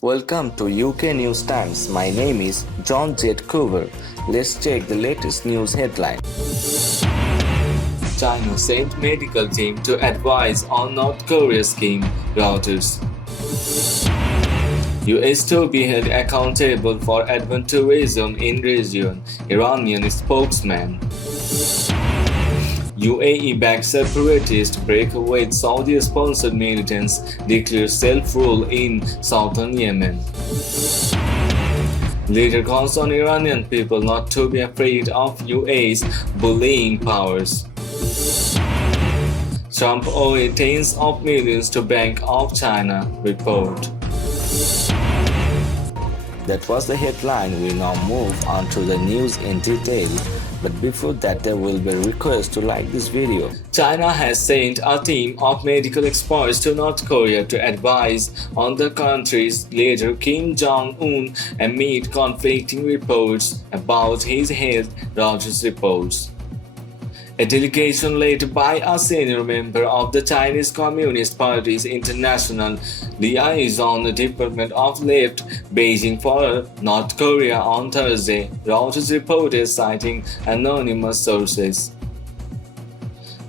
Welcome to UK News Times. My name is John Z. Coover. Let's check the latest news headline. China sent medical team to advise on North Korea scheme, Reuters. US to be held accountable for adventurism in region, Iranian spokesman. UAE-backed separatists break with Saudi-sponsored militants, declare self-rule in southern Yemen. Leader calls on Iranian people not to be afraid of UAE's bullying powers. Trump owed tens of millions to Bank of China, report. That was the headline. We now move on to the news in detail. But before that, there will be a request to like this video. China has sent a team of medical experts to North Korea to advise on the country's leader Kim Jong-un amid conflicting reports about his health, Reuters reports. A delegation led by a senior member of the Chinese Communist Party's International Liaison Department of left Beijing for North Korea on Thursday, Reuters reported citing anonymous sources.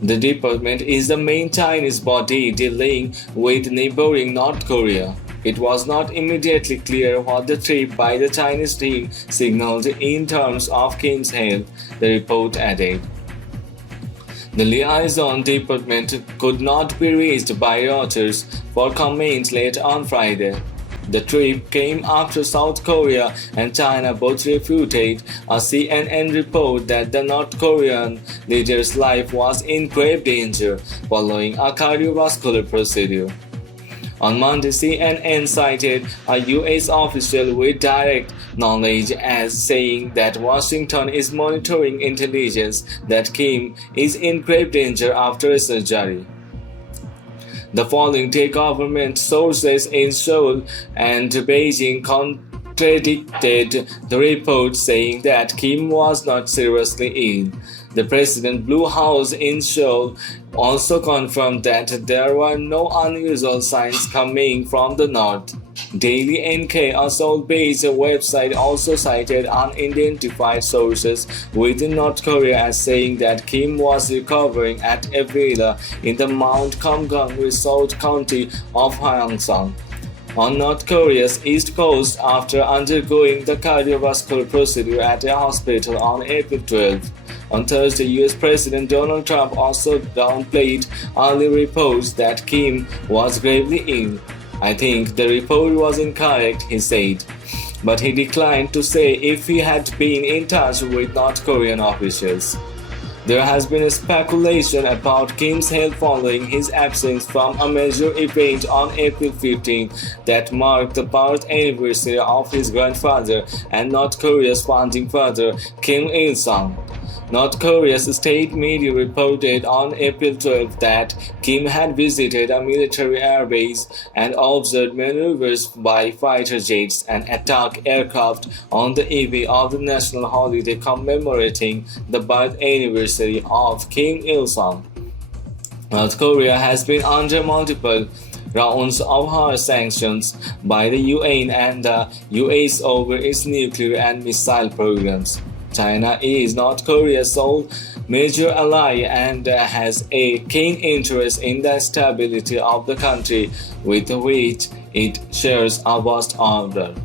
The department is the main Chinese body dealing with neighboring North Korea. It was not immediately clear what the trip by the Chinese team signaled in terms of Kim's health, the report added. The liaison department could not be reached by Reuters for comment late on Friday. The trip came after South Korea and China both refuted a CNN report that the North Korean leader's life was in grave danger following a cardiovascular procedure. On Monday, CNN cited a U.S. official with direct knowledge as saying that Washington is monitoring intelligence that Kim is in grave danger after a surgery. The following take government sources in Seoul and Beijing contradicted the report, saying that Kim was not seriously ill. The President Blue House in Seoul also confirmed that there were no unusual signs coming from the north. Daily NK, a Seoul-based website, also cited unidentified sources within North Korea as saying that Kim was recovering at a villa in the Mount Kamgang Resort County of Hyeongsang, on North Korea's east coast, after undergoing the cardiovascular procedure at a hospital on April 12. On Thursday, US President Donald Trump also downplayed early reports that Kim was gravely ill. I think the report was incorrect, he said, but he declined to say if he had been in touch with North Korean officials. There has been speculation about Kim's health following his absence from a major event on April 15 that marked the birth anniversary of his grandfather and North Korea's founding father, Kim Il-sung. North Korea's state media reported on April 12 that Kim had visited a military airbase and observed maneuvers by fighter jets and attack aircraft on the eve of the national holiday commemorating the birth anniversary of Kim Il-sung. North Korea has been under multiple rounds of harsh sanctions by the UN and the US over its nuclear and missile programs. China is North Korea's sole major ally and has a keen interest in the stability of the country with which it shares a vast border.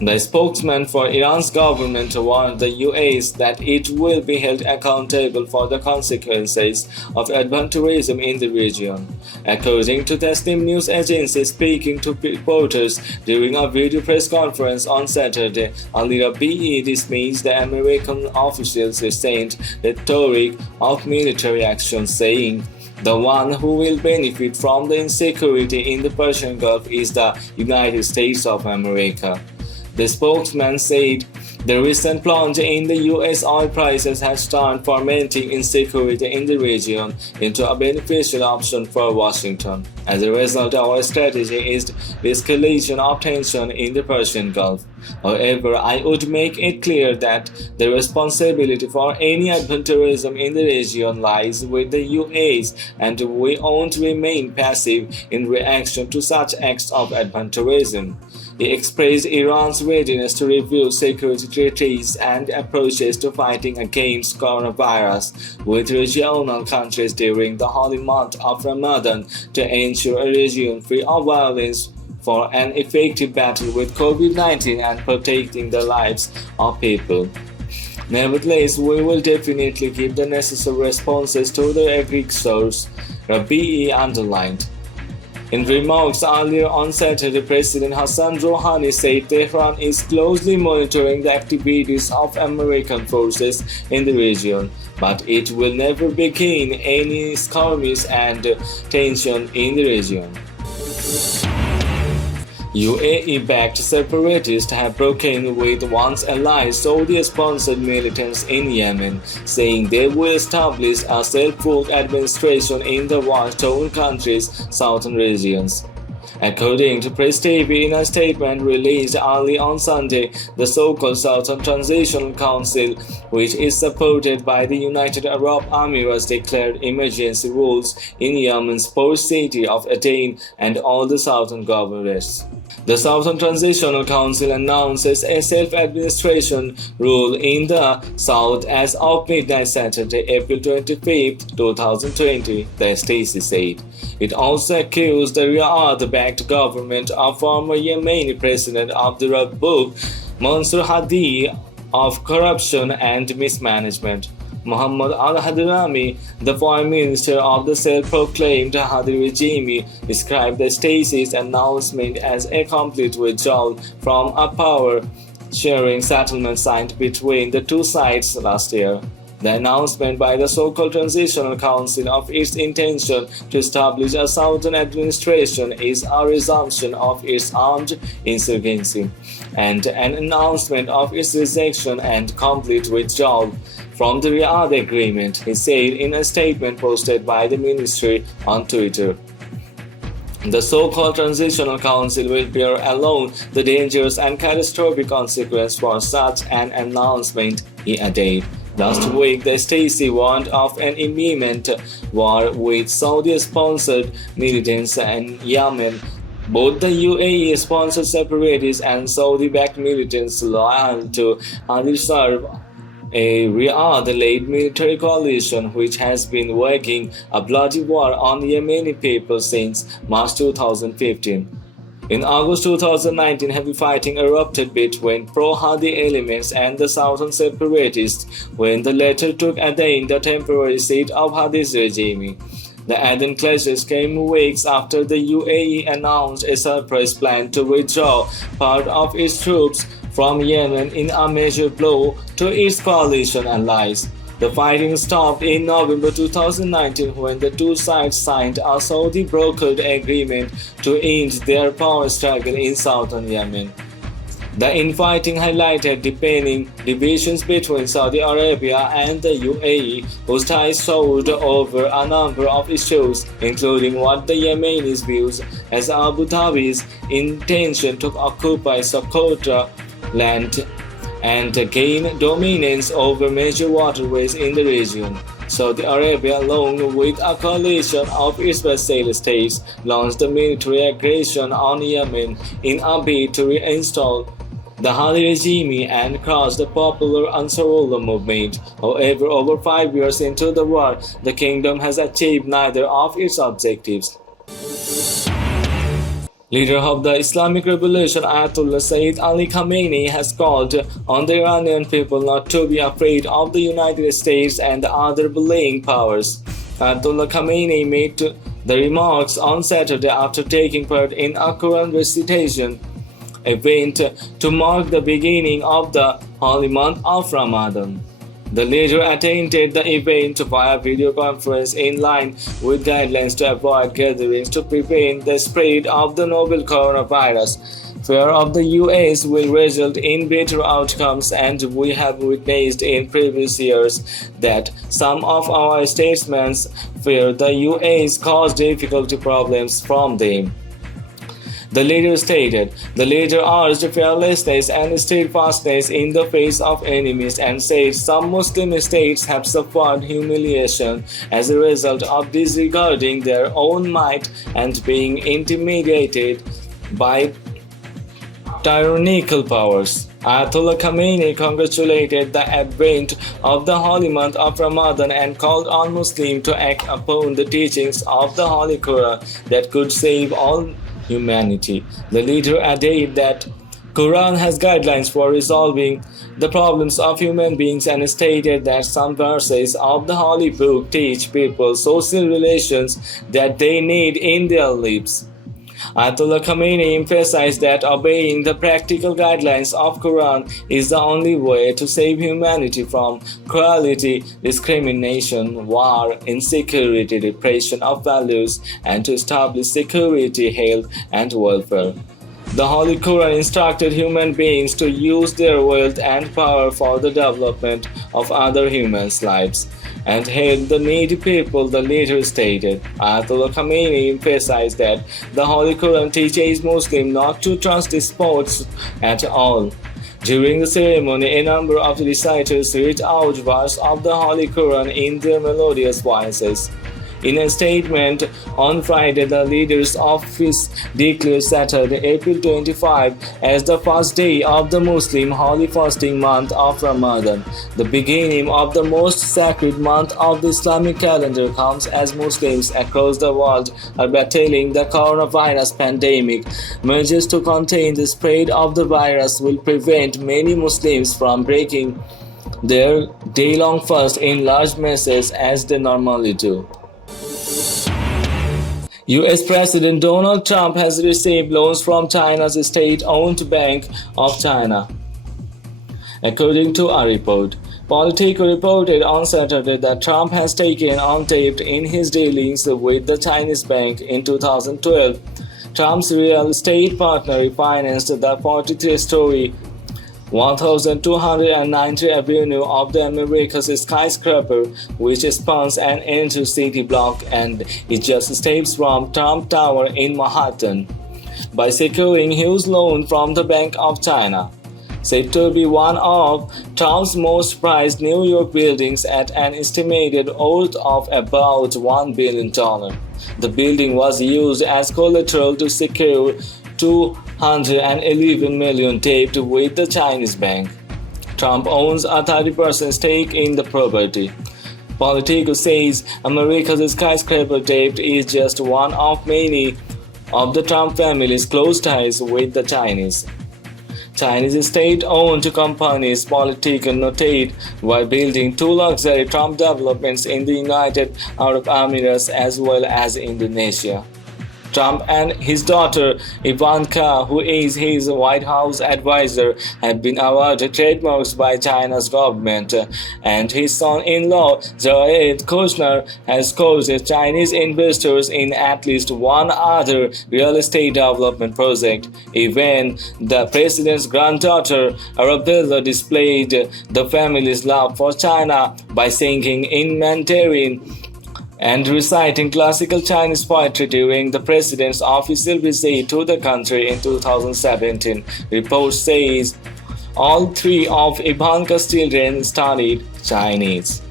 The spokesman for Iran's government warned the US that it will be held accountable for the consequences of adventurism in the region. According to the Steam news agency speaking to reporters during a video press conference on Saturday, Al BE dismissed the American officials' recent rhetoric of military action, saying, "The one who will benefit from the insecurity in the Persian Gulf is the United States of America." The spokesman said the recent plunge in the US oil prices has turned fomenting insecurity in the region into a beneficial option for Washington. As a result, our strategy is the escalation of tension in the Persian Gulf. However, I would make it clear that the responsibility for any adventurism in the region lies with the UAE, and we won't remain passive in reaction to such acts of adventurism. He expressed Iran's readiness to review security treaties and approaches to fighting against coronavirus with regional countries during the holy month of Ramadan to ensure a region free of violence for an effective battle with COVID-19 and protecting the lives of people. Nevertheless, we will definitely give the necessary responses to the aggressors, Rabi'i underlined. In remarks earlier on Saturday, President Hassan Rouhani said Tehran is closely monitoring the activities of American forces in the region, but it will never begin any skirmish and tension in the region. UAE-backed separatists have broken with once allied Saudi-sponsored militants in Yemen, saying they will establish a self-ruled administration in the war-torn country's southern regions. According to Press TV, in a statement released early on Sunday, the so-called Southern Transitional Council, which is supported by the United Arab Emirates, declared emergency rules in Yemen's port city of Aden and all the southern governorates. The Southern Transitional Council announces a self-administration rule in the south as of midnight Saturday, April 25, 2020, the Stacey said. It also accused the Riyadh-backed government of former Yemeni President Abdurrabbu Mansur Hadi of corruption and mismanagement. Mohammad al-Hadrami, the foreign minister of the self-proclaimed Hadi regime, described the Stacey's announcement as a complete withdrawal from a power-sharing settlement signed between the two sides last year. The announcement by the so-called Transitional Council of its intention to establish a southern administration is a resumption of its armed insurgency and an announcement of its rejection and complete withdrawal from the Riyadh Agreement, he said in a statement posted by the ministry on Twitter. The so-called Transitional Council will bear alone the dangerous and catastrophic consequences for such an announcement, he added. Last week, the Stacey warned of an imminent war with Saudi-sponsored militants in Yemen. Both the UAE-sponsored separatists and Saudi-backed militants loyal to Hadi serve a Riyadh-led military coalition which has been waging a bloody war on the Yemeni people since March 2015. In August 2019, heavy fighting erupted between pro-Hadi elements and the southern separatists when the latter took Aden, the temporary seat of Hadi's regime. The Aden clashes came weeks after the UAE announced a surprise plan to withdraw part of its troops from Yemen in a major blow to its coalition allies. The fighting stopped in November 2019 when the two sides signed a Saudi-brokered agreement to end their power struggle in southern Yemen. The infighting highlighted deepening divisions between Saudi Arabia and the UAE, whose ties soared over a number of issues, including what the Yemenis view as Abu Dhabi's intention to occupy Socotra land and gain dominance over major waterways in the region. Saudi Arabia, along with a coalition of its vassal states, launched a military aggression on Yemen in a bid to reinstall the Hadi regime and crush the popular Ansarullah movement. However, over 5 years into the war, the kingdom has achieved neither of its objectives. Leader of the Islamic Revolution Ayatollah Sayyid Ali Khamenei has called on the Iranian people not to be afraid of the United States and other bullying powers. Ayatollah Khamenei made the remarks on Saturday after taking part in a Quran recitation event to mark the beginning of the holy month of Ramadan. The leader attended the event via video conference in line with guidelines to avoid gatherings to prevent the spread of the novel coronavirus. Fear of the US will result in better outcomes, and we have witnessed in previous years that some of our statesmen fear the US cause difficulty problems from them. The leader stated. The leader urged fearlessness and steadfastness in the face of enemies and said some Muslim states have suffered humiliation as a result of disregarding their own might and being intimidated by tyrannical powers. Ayatollah Khamenei congratulated the advent of the holy month of Ramadan and called on Muslims to act upon the teachings of the Holy Quran that could save all humanity. The leader added that Quran has guidelines for resolving the problems of human beings and stated that some verses of the Holy Book teach people social relations that they need in their lives. Ayatollah Khamenei emphasized that obeying the practical guidelines of Quran is the only way to save humanity from cruelty, discrimination, war, insecurity, repression of values, and to establish security, health, and welfare. The Holy Quran instructed human beings to use their wealth and power for the development of other humans' lives and help the needy people, the leader stated. Ayatollah Khamenei emphasized that the Holy Quran teaches Muslims not to trust despots at all. During the ceremony, a number of reciters read out verses of the Holy Quran in their melodious voices. In a statement on Friday, the leader's office declared Saturday, April 25, as the first day of the Muslim holy fasting month of Ramadan. The beginning of the most sacred month of the Islamic calendar comes as Muslims across the world are battling the coronavirus pandemic. Measures to contain the spread of the virus will prevent many Muslims from breaking their day-long fast in large masses as they normally do. US President Donald Trump has received loans from China's state-owned Bank of China, according to a report. Politico reported on Saturday that Trump has taken untapped in his dealings with the Chinese bank in 2012. Trump's real estate partner refinanced the 43-story 1290 Avenue of the America's skyscraper, which spans an entire city block and is just steps from Trump Tower in Manhattan, by securing huge loan from the Bank of China, said to be one of Trump's most prized New York buildings at an estimated worth of about $1 billion. The building was used as collateral to secure $211 million taped with the Chinese bank. Trump owns a 30% stake in the property. Politico says America's skyscraper taped is just one of many of the Trump family's close ties with the Chinese. Chinese state-owned companies, Politico noted, were building two luxury Trump developments in the United Arab Emirates as well as Indonesia. Trump and his daughter Ivanka, who is his White House advisor, have been awarded trademarks by China's government, and his son-in-law Jared Kushner has courted Chinese investors in at least one other real estate development project. Even the president's granddaughter Arabella displayed the family's love for China by singing in Mandarin and reciting classical Chinese poetry during the president's official visit to the country in 2017. Report says all three of Ivanka's children studied Chinese.